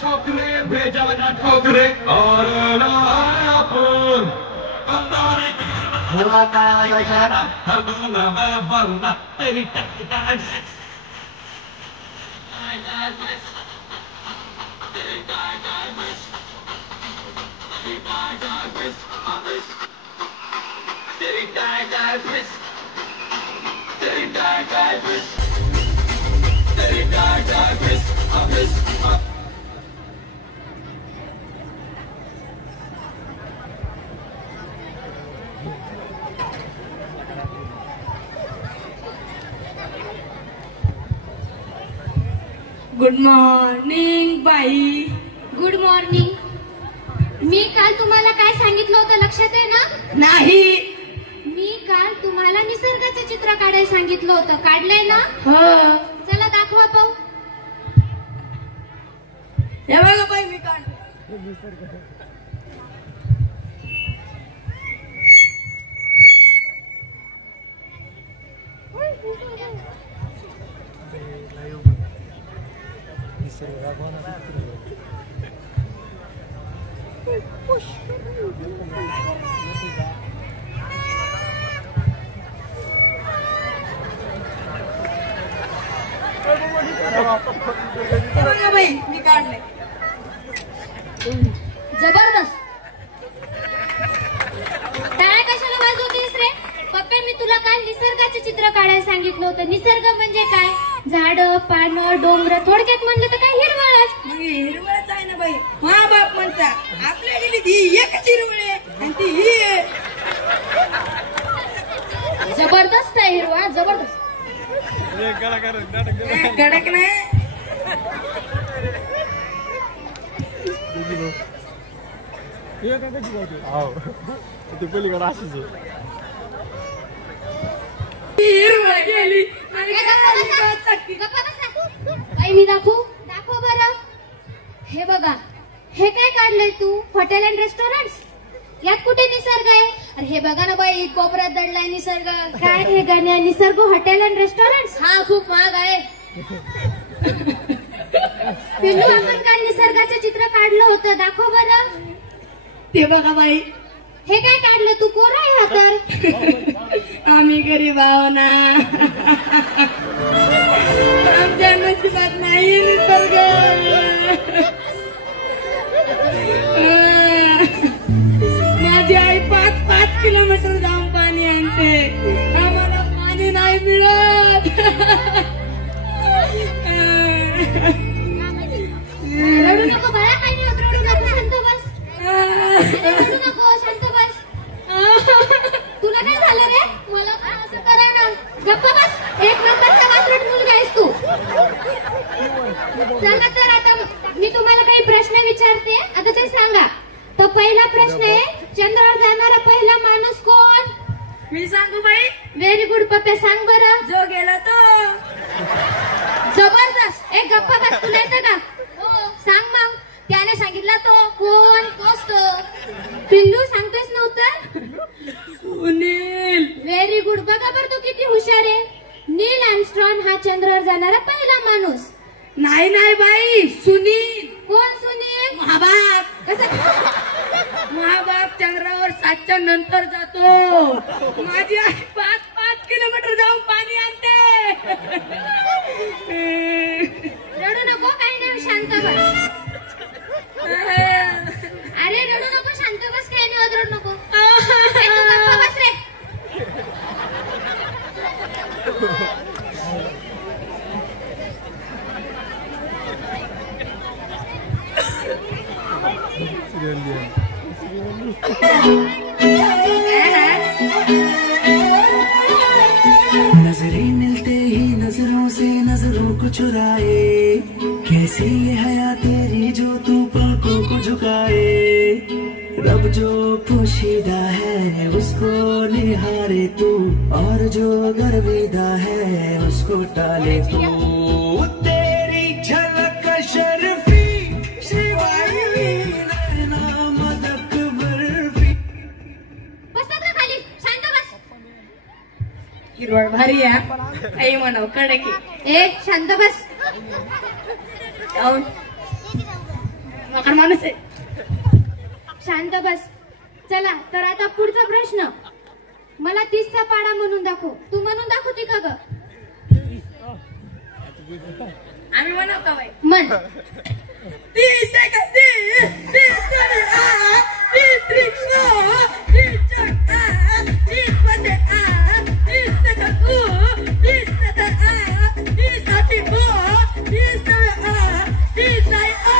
ठोकरे भेजाना ठोकरे और गुड मॉर्निंग बाई. Good morning. मी काल तुम्हाला काय सांगितलं होतं लक्षात आहे ना? नाही. मी काल तुम्हाला निसर्गाचं चित्र काढायला सांगितलं होतं. काढलंय ना? हो. चला दाखवा पाहू. हे बघा बाई मी काढलं. बाई मी काढले. जबरदस्त. टाळ्या कशाला वाजवतेस रे? पप्पे मी तुला काल निसर्गाचे चित्र काढायला सांगितलं होतं. निसर्ग म्हणजे काय? झाड, पानं, डोंगर, थोडक्यात म्हणलं तर काय हिरवळच. हिरवळच आहे ना बाई. मा बाप म्हणता आपल्या गेली ती एकच हिरवळ आहे आणि ती ही आहे. जबरदस्त आहे हिरवा, जबरदस्त. कडक नाही. हिरवळ गेली. बाई मी दाखवू? दाखव बरं. हे बघा, हे काय काढलंय तू? Hotel and restaurants. यात कुठे निसर्ग आहे? अरे हे बघा ना बाई, कोपऱ्यात दडलाय निसर्ग. काय हे गाण्या? निसर्ग हॉटेल अँड रेस्टॉरंट्स हा खूप महाग आहे. पिल्लू आपण काल निसर्गाचं चित्र काढलं होतं. दाखव बरं. ते बघा बाई. हे काय काढलं तू? कोरा आहे हा तर. आम्ही गरीब आहो ना. आमच्या नशिबात नाही निसर्ग. माझी आई 5-5 किलोमीटर जाऊन पाणी आणते. आम्हाला पाणी नाही मिळत. रडू नको बाळा, काही नाही होत. रडू नको, शांत बस. रडू नको, शांत बस. तुला काय झालं रे? मला असं करा ना. गप्प बस. एक नंबरचा वासरट मुलगा आहेस तू. चला तर आता मी तुम्हाला काही प्रश्न विचारते. आता ते सांगा. तर पहिला प्रश्न आहे, चंद्रावर जाणारा पहिला माणूस कोण? मी सांगू बाई? व्हेरी गुड पप्पे, सांग बरं. जो गेला तो. जबरदस्त. एक गप्प बस. तुला येतं का? सांग मग. त्याने सांगितलं तो. कोण? तोच तो. पिल्लू सांगतोस नव्हतं? सुनील. Very good. बघा बरं तू किती हुशार आहे. नील आर्मस्ट्रॉंग हा चंद्रावर जाणारा पहिला माणूस. नाही नाही बाई, सुनील. कोण सुनील? महाबाप. कसं? महाबाप चंद्रावर 7च्या नंतर जातो. माझी आई 5-5 किलोमीटर जाऊन पाणी आणते. रडू नको, काही नाही, शांत बस. अरे रडू नको, शांत बस. काही नाही होत, रडू नको. गप्प बस रे. नजरें मिलते ही नजरों से नजरों को चुराए, कैसी ये हया तेरी जो तू पलकों को झुकाए। रब जो पोशीदा है उसको निहारे तू, और जो गर्विदा है उसको टाले तू। तेरी झलक शर्फी शिवाई नैना मदक बर्फी। बस आता खाली, शांत बस. हिरवळ भारी आहे आई म्हणाव कडक आहे. ए शांत बस. जाऊन मोकळा माणूस आहे. शांत बस. चला तर आता पुढचा प्रश्न. मला 30चा पाडा म्हणून दाखव. तू म्हणून दाखवते का ग? आम्ही म्हणाव का बाई म्हण. 30 सेकंद 30 मध्ये आ 30 त्रिक आ 30 चौक आ 30 मध्ये आ 30 सेकंद उ 30 सेकंद आ 30 साठी उ 30 नवे आ 30 नाही आ.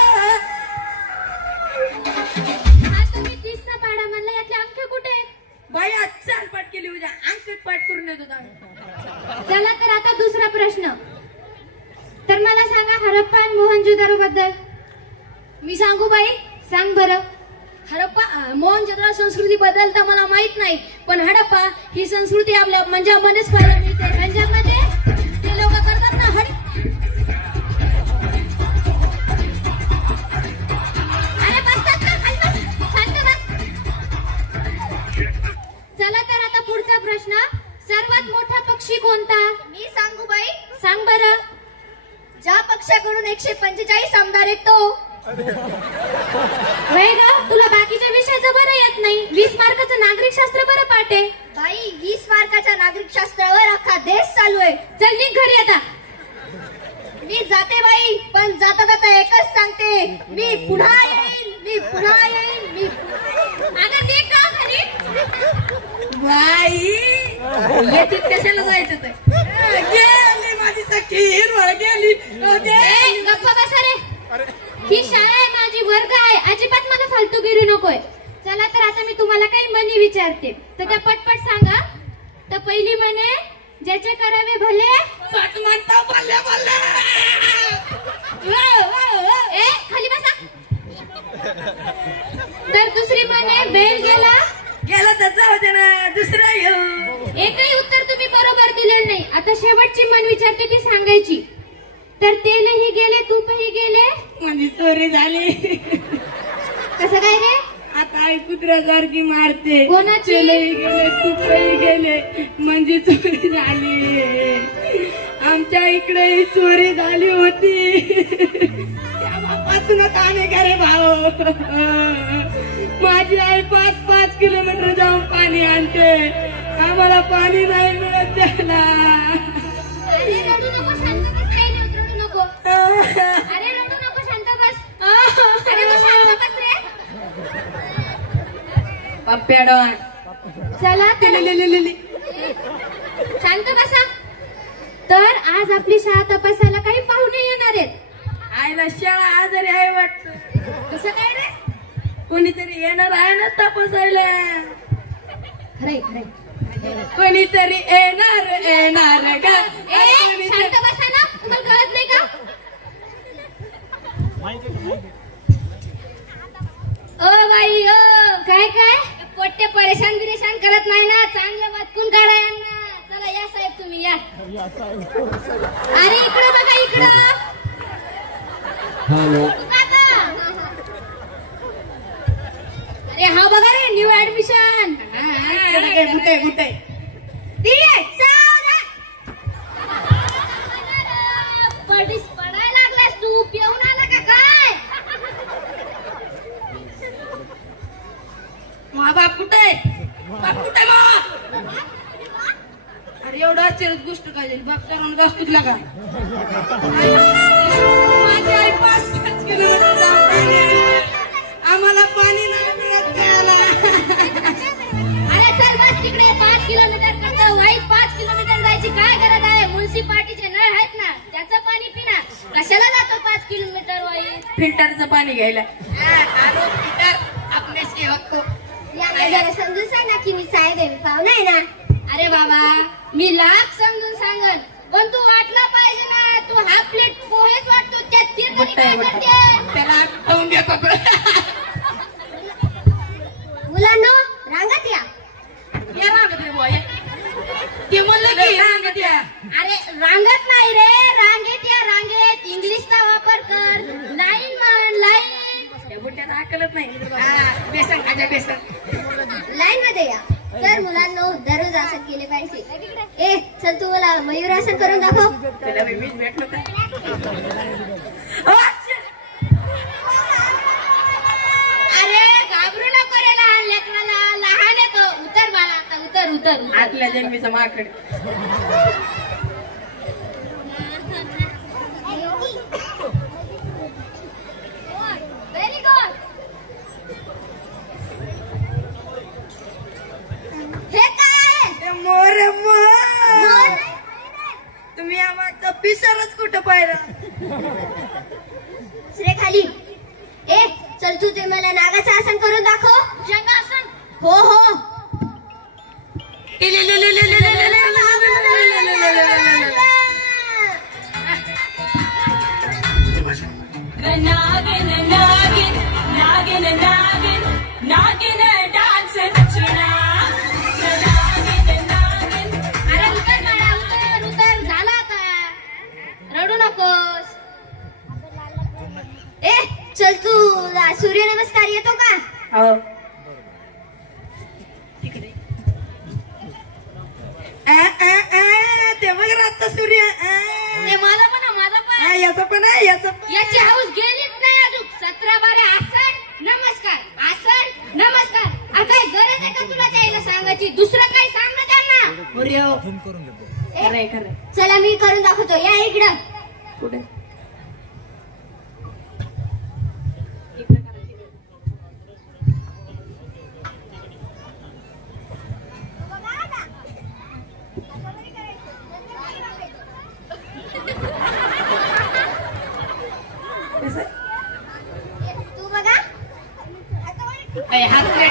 हा तुम्ही 30चा पाडा म्हणला, यातले अंक कुठे आहेत? बाई आज 4 पाठ केली उद्या अंकित पाठ करून येत होता. चला तर आता दुसरा प्रश्न. तर मला सांगा हरप्पा आणि मोहनजोदारो बद्दल. मी सांगू बाई सांग बरं. हडप्पा मोहनजोदडो संस्कृती बद्दल तर मला माहित नाही, पण हडप्पा ही संस्कृती आपल्या पंजाबमध्येच पाहायला मिळते. पंजाबमध्ये ते लोक करतात ना हड. अरे बसतात ना, खाली बस. शांत बस. चला तर आता पुढचा प्रश्न. सर्वात मोठा पक्षी कोणता? मी सांगू बाई सांग बरं. ज्या पक्षाकडून 145 आमदार आहेत तो. वय ग, तुला बाकीच्या विषयाचं बरं येत नाही. 20 मार्काचं नागरिकशास्त्र बरं पाटे. बाई 20 मार्काच्या नागरिक शास्त्रावर अख्खा देश चालू आहे. चल निघ घरी आता. मी जाते बाई, पण जाता जाता एकच सांगते, मी पुन्हा येईन, मी पुन्हा येईन, मी अगं निघ का घरी. बाई येतीत कशाला जायचं तर. गेली माझी सखी हिरवळ गेली. ए, गप्प बसा रे. ही शाळा आहे, माझी वर्ग आहे. अजिबात मला फालतूगिरी नकोय. चला तर आता मी तुम्हाला काही म्हणी विचारते, तर त्या पटपट सांगा. तर पहिली म्हणे, ज्याचे करावे भले पाठ म्हणता बोलल्या बोलल्या. ए खाली बसा. तर दुसरी म्हणे, बेल गेला गेला तर जाऊ दे ना, दुसरा घेऊ. एकही उत्तर तुम्ही बरोबर दिलेलं नाही. आता शेवटची म्हण विचारते, ती सांगायची. तर तेलही गेले तूपही गेले. माझी चोरी झाली. कसं काय रे? आता आई कुत्र्यासारखी मारते. कोणाची? तेलही गेले तूपही गेले म्हणजे चोरी झाली. आमच्या इकडे चोरी झाली होती. त्या बापातून काने करे भाऊ. माझी आई 5-5 किलोमीटर जाऊन पाणी आणते. आम्हाला पाणी नाही मिळत त्याला. अरे रडू नको, शांत बस. काही नाही, रडू नको. अरे रडू नको, शांत बस. अरे मग शांत बस रे. पप्प्या डॉन. चला तर शांत बसा. तर आज आपली शाळा तपासायला काही पाहुणे येणार आहेत. आईला शाळा आजारी आहे वाटत. कसं काय रे? कोणीतरी येणार आहे ना तपासायला. खरंय खरंय. कोणीतरी येणार ग. ए शांत बसा ना, तुम्हाला कळत नाही का? ओ बाई ओ. काय काय पोट्टे परेशान बिरेशान करत नाही ना. चांगलं वाचकून काढा यांना. चला या साहेब, तुम्ही या. अरे इकडं बघा, इकडं. अरे हा बघा रे, न्यू ऍडमिशन. कुठे पडायला लागलास तू. पिऊन आला का काय? मा बाप कुठे? बाप कुठे मग? अरे एवढं आश्चर्य गोष्ट काय झाली? बाप करून बस तुला का? माझी आई 5-5 किलोमीटर जाऊन पाणी आणते. आम्हाला पाणी नाही मिळत प्यायला. अरे चल बस तिकडे. 5 किलोमीटर करतो वाईट. 5 किलोमीटर जायची काय गरज आहे? म्युन्सिपाल्टीचे नळ आहेत ना, त्याचं पाणी पिना. कशाला जातो 5 किलोमीटर वाईट? फिल्टरचं पाणी घ्यायला. फिल्टर आपले सेवक को. जरा समजून सांग ना की मी साहेब पाहुणा आहे ना. अरे बाबा, मी लाख समजून सांगन, पण तू वाटला पाहिजे ना. तू हा प्लेट पोहेच वाटतो, त्यात तीन तरी काय करते? त्याला आठवून घे पकड. मुलांनो रांगात या. या रांगत रे बुवा, या. ते म्हणलं की रांगत या. अरे रांगत नाही रे, रांगेत या. रांगेत इंग्लिशचा वापर कर. लाईन म्हण, लाईन. त्या बुट्ट्याला अकलत नाही. बेसन खाजा बेसन. लाईन मध्ये या. तर मुलांनो दररोज आसन केले पाहिजे. ए चल तू मला मयूरासन करून दाखव. त्याला मीच भेटलो का? अरे घाबरू नको रे लहान लेकराला. लहान आहे तो. उतर बाळा आता उतर उतर. आतल्या जन्मीचा माकड. Very good. हे काय? मोर मोर? तुम्ही आम्हाला पिसरच कुठं पाहिला? श्रे खाली. ए चल तू ते मला नागाचं आसन करून दाखव. जंगासन. हो हो. नागिन नागिन नागिन नागिन नागिन डान्स नचना. नागिन नागिन. अरे उतर बाळा उतर उतर. झाला आता. रडू नकोस. ए चल तू सूर्यनमस्कार येतो का? हो. ते बघ रात्र सूर्य. ते माझा पण याचं पण आहे याचं पण. याची हाऊस गेलीच नाही अजून. 17 बारे आसन नमस्कार आसन नमस्कार. अरे काय गरज आहे का तुला त्याला सांगायची? दुसरं काय सांग ना त्यांना. खरंय खरंय. चला मी करून दाखवतो. या इकडं. कुठे? तू बघा.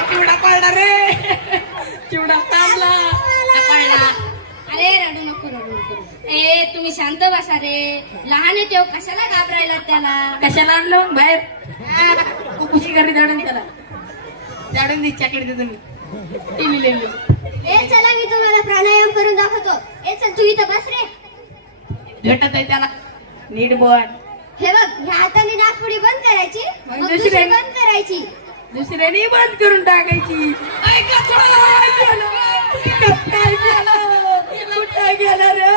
चिवडा पडला रे. चिवडा थांबला. पडला. अरे रडू नको रडू नको. ए तुम्ही शांत बसा रे. लहान आहे तेव्हा कशाला घाबरायला त्याला? कशाला आणलं बाहेर? कुशी घरी झाडून त्याला झाडून दे. चॅकेट दे तुम्ही. ए चला मी तुम्हाला प्राणायाम करून दाखवतो. ए चल तू इथं बस रे. भेटत आहे त्याला. नीट बोल. हे बघ ह्या हाताने नाकपुडी बंद करायची. मग मग दुसरी दुसरी बंद करायची. दुसऱ्याने बंद करून टाकायची. ऐका काय केलं? काय केलं? कुठं गेलं रे?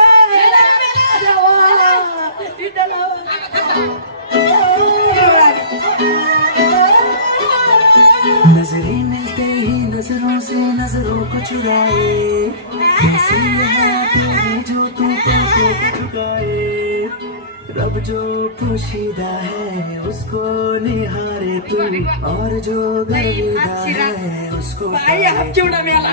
नजरें मिलते ही नजरों से नजरों को चुराए. कैसी है तेरी जो तू पलकों को झुकाए. रब जो पोशीदा है उसको निहारे तू. और जो गर्विदा है उसको चिवडा मिळाला.